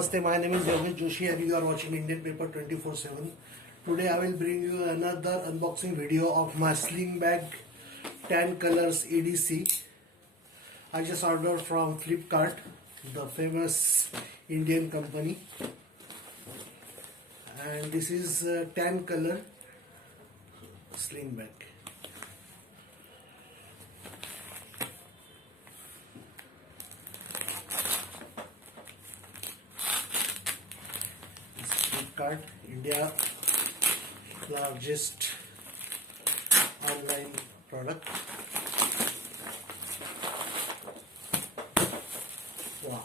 Namaste, my name is Yogesh Joshi and you are watching Indian Paper 24/7. Today I will bring you another unboxing video of my sling bag 10 colors EDC. I just ordered from Flipkart, the famous Indian company, and this is 10 color sling bag. Flipkart, India largest online product. Wow.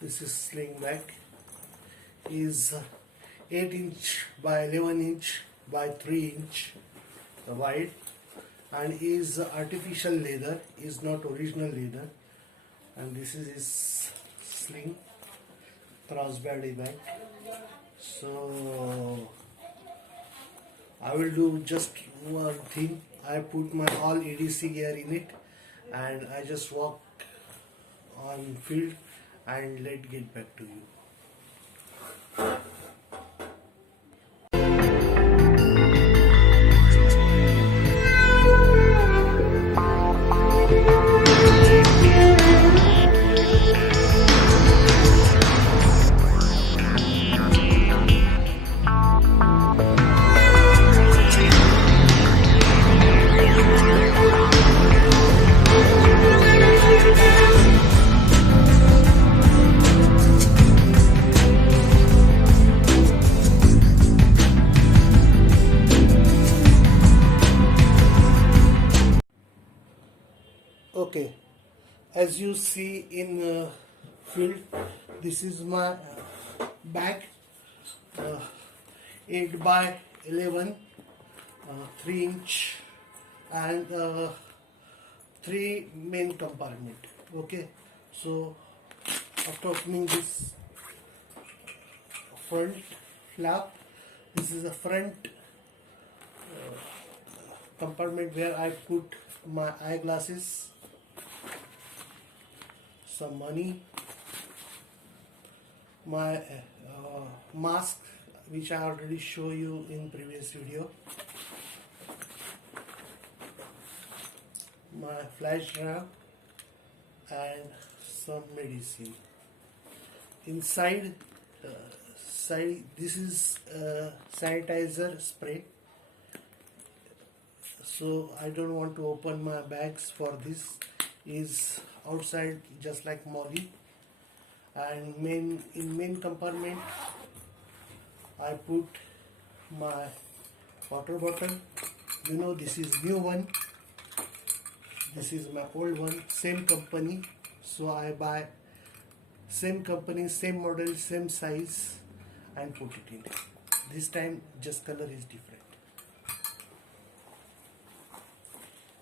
This is sling bag, is 8 inch by 11 inch by 3 inch wide, and is artificial leather, is not original leather. And this is his sling crossbody bag. So I will do just one thing. I put my all EDC gear in it and I just walk on field and let get back to you. Okay, as you see in field, this is my bag, 8 by 11, 3 inch, and 3 main compartment. Okay, so after opening this front flap, this is the front compartment where I put my eyeglasses, some money, my mask which I already show you in previous video, my flash drive, and some medicine. Inside this is sanitizer spray, so I don't want to open my bags for this. Is outside just like Molly. And main compartment I put my water bottle. You know, this is new one, this is my old one, same company, so I buy same company, same model, same size and put it in. This time just color is different.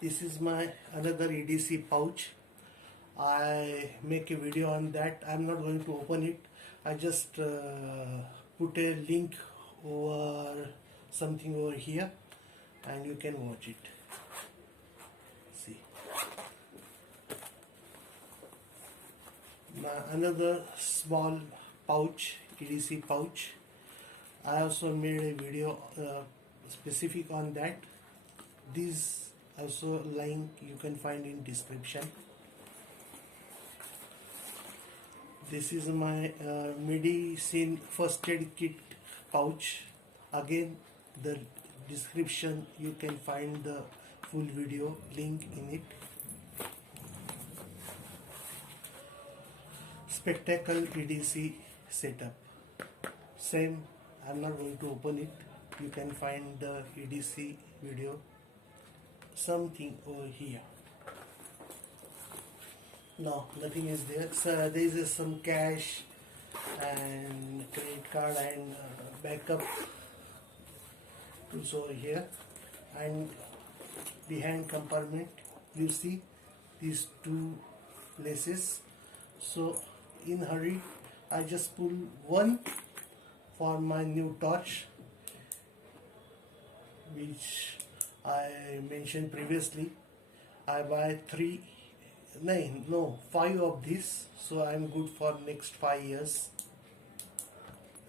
This is my another EDC pouch. I make a video on that. I'm not going to open it. I just put a link over something over here and you can watch it. See. Another small pouch, EDC pouch. I also made a video specific on that. These also link you can find in description. This is my medicine first aid kit pouch. Again, the description you can find the full video link in it. Spectacle EDC setup. Same, I'm not going to open it. You can find the EDC video something over here. No, nothing is there. So there is some cash and credit card and backup tools over here. And behind compartment you see these two places. So in hurry I just pull one for my new torch, which I mentioned previously. I buy 5 of these, so I'm good for next 5 years.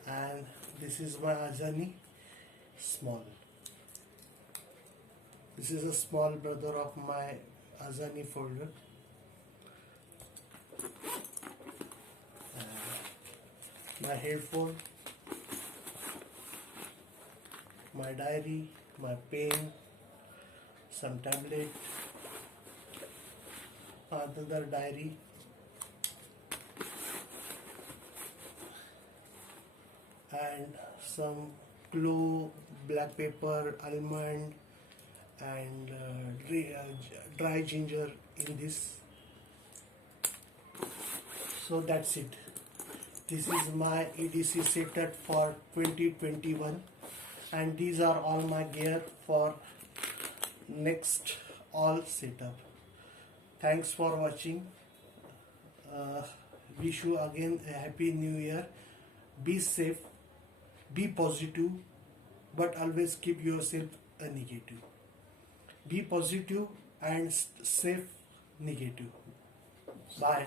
And this is my Azani small. This is a small brother of my Azani folder. My headphone, my diary, my pen, some tablet, another diary, and some glue, black pepper, almond, and dry ginger in this. So that's it. This is my EDC setup for 2021, and these are all my gear for next all setup. Thanks for watching. Wish you again a happy new year. Be safe, be positive, but always keep yourself a negative. Be positive and safe negative. Bye.